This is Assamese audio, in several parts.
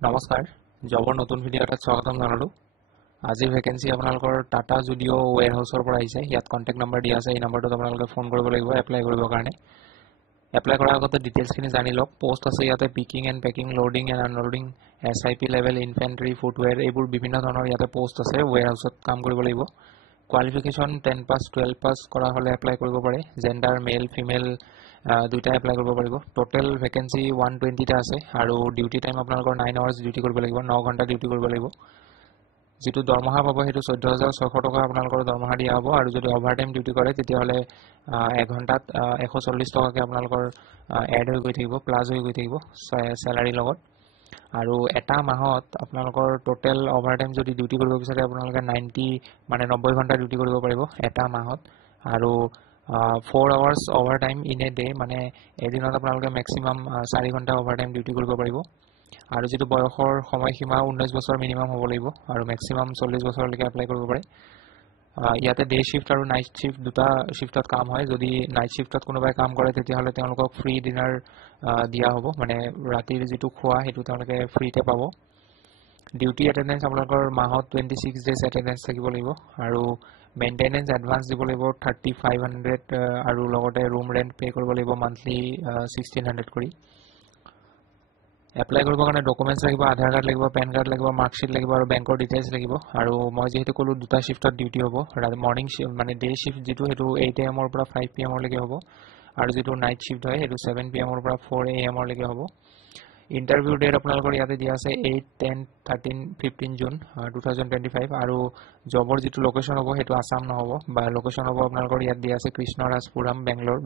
নমস্কাৰ জবৰ নতুন ভিডিঅ' এটাত স্বাগতম জনালোঁ আজিৰ ভেকেন্সি আপোনালোকৰ টাটা জুডিঅ' ওৱেৰহাউছৰ পৰা আহিছে ইয়াত কন্টেক্ট নম্বৰ দিয়া আছে এই নম্বৰটোত আপোনালোকে ফোন কৰিব লাগিব এপ্লাই কৰিবৰ কাৰণে এপ্লাই কৰাৰ আগতে ডিটেইলছখিনি জানি লওক পোষ্ট আছে ইয়াতে picking and packing loading and unloading SIP level infantry footwear এইবোৰ বিভিন্ন ধৰণৰ ইয়াতে পোষ্ট আছে ওৱেৰহাউছত কাম কৰিব লাগিব কোৱালিফিকেশ্যন 10 পাছ 12 পাছ কৰা হ'লে এপ্লাই কৰিব পাৰে জেন্ডাৰ মেল ফিমেল দুইটা এপ্লাই কৰিব পাৰিব টোটেল ভেকেন্সি 120 টা আছে আৰু ডিউটি টাইম আপোনালোকৰ 9 আৱাৰ্ছ ডিউটি কৰিব লাগিব 9 ঘণ্টা ডিউটি কৰিব লাগিব যেটো দৰমহা পাব হেতু 14600 টকা আপোনালোকৰ দৰমহা দিয়া হ'ব আৰু যদি ওভাৰটাইম ডিউটি কৰে তেতিয়া হলে 1 ঘণ্টাত 140 টকাকে আপোনালোকৰ এড হৈ গৈ থাকিব প্লাস হৈ গৈ থাকিব স্যালাৰি লগত আৰু এটা মাহত আপোনালোকৰ টোটেল ওভাৰটাইম যদি ডিউটি কৰিব বিচাৰে আপোনালোকে 90 মানে 90 ঘণ্টা ডিউটি কৰিব পাৰিব এটা মাহত আৰু 4 আৱাৰ্ছ ওভাৰটাইম ইন এ ডে মানে এদিনত আপোনালোকে ম্যাক্সিমাম 4 ঘণ্টা ওভাৰটাইম ডিউটি কৰিব পাৰিব আৰু যেটো বয়সৰ সময়সীমা 19 বছৰ মিনিমাম হ'ব লাগিব আৰু ম্যাক্সিমাম 40 বছৰলৈকে এপ্লাই কৰিব পাৰে ইয়াতে ডে শিফট আৰু নাইট শিফট দুটা শিফটত কাম হয় যদি নাইট শিফটত কোনোবাই কাম কৰে তেতিয়া হলে তেওঁলোকক ফ্ৰী ডিনাৰ দিয়া হ'ব মানে ৰাতিৰ যেটো খোৱা হেতু তেওঁলোকে ফ্ৰীতে পাব ডিউটি এটেন্ডেন্স আপোনালোকৰ মাহত 26 ডেজ এটেন্ডেন্স থাকিব লাগিব আৰু মেইনটেনেন্স এডভান্স দিব লাগিব 3500 আৰু লগতে ৰুম ৰেন্ট পে কৰিব লাগিব মান্থলি 1600 কৰি এপ্লাই কৰিবৰ কাৰণে ডকুমেন্টছ লাগিব আধাৰ কাৰ্ড লাগিব পেন কাৰ্ড লাগিব মাৰ্কশিট লাগিব আৰু বেংকৰ ডিটেইলছ লাগিব আৰু মই যেহেতু কলো দুটা শিফটত ডিউটি হ'ব মৰ্নিং শিফট মানে ডে শিফট যেটো হেতু 8 am ৰ পৰা 5 pm লৈকে হ'ব আৰু যেটো নাইট শিফট হয় হেতু 7 pm ৰ পৰা 4 am লৈকে হ'ব ইন্টাৰভিউ ডেট আপোনালোকৰ ইয়াতে দিয়া আছে 8 10 13 15 জুন 2025 আৰু জবৰ যেটো লোকেশন হ'ব হেতু আসাম নহব বা লোকেশন হ'ব আপোনালোকৰ ইয়াত দিয়া আছে কৃষ্ণৰাজপুৰম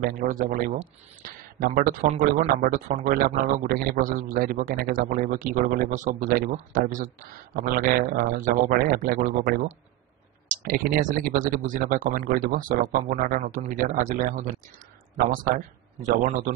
বেংগলোৰ যাব লাগিব নাম্বাৰটোত ফোন কৰিব নাম্বাৰটোত ফোন কৰিলে আপোনালোকক গুটেখিনি প্ৰসেস বুজাই দিব কেনেকৈ যাব লাগিব কি কৰিব লাগিব সব বুজাই দিব তাৰ পিছত আপোনালোকে যাব পাৰে এপ্লাই কৰিব পাৰিব এখিনি আছিল কিবা যদি বুজি নাপায় কমেন্ট কৰি দিব সো লগ পাম পুনৰ এটা নতুন ভিডিঅ'ত আজিলৈ আহো নমস্কাৰ জবৰ নতুন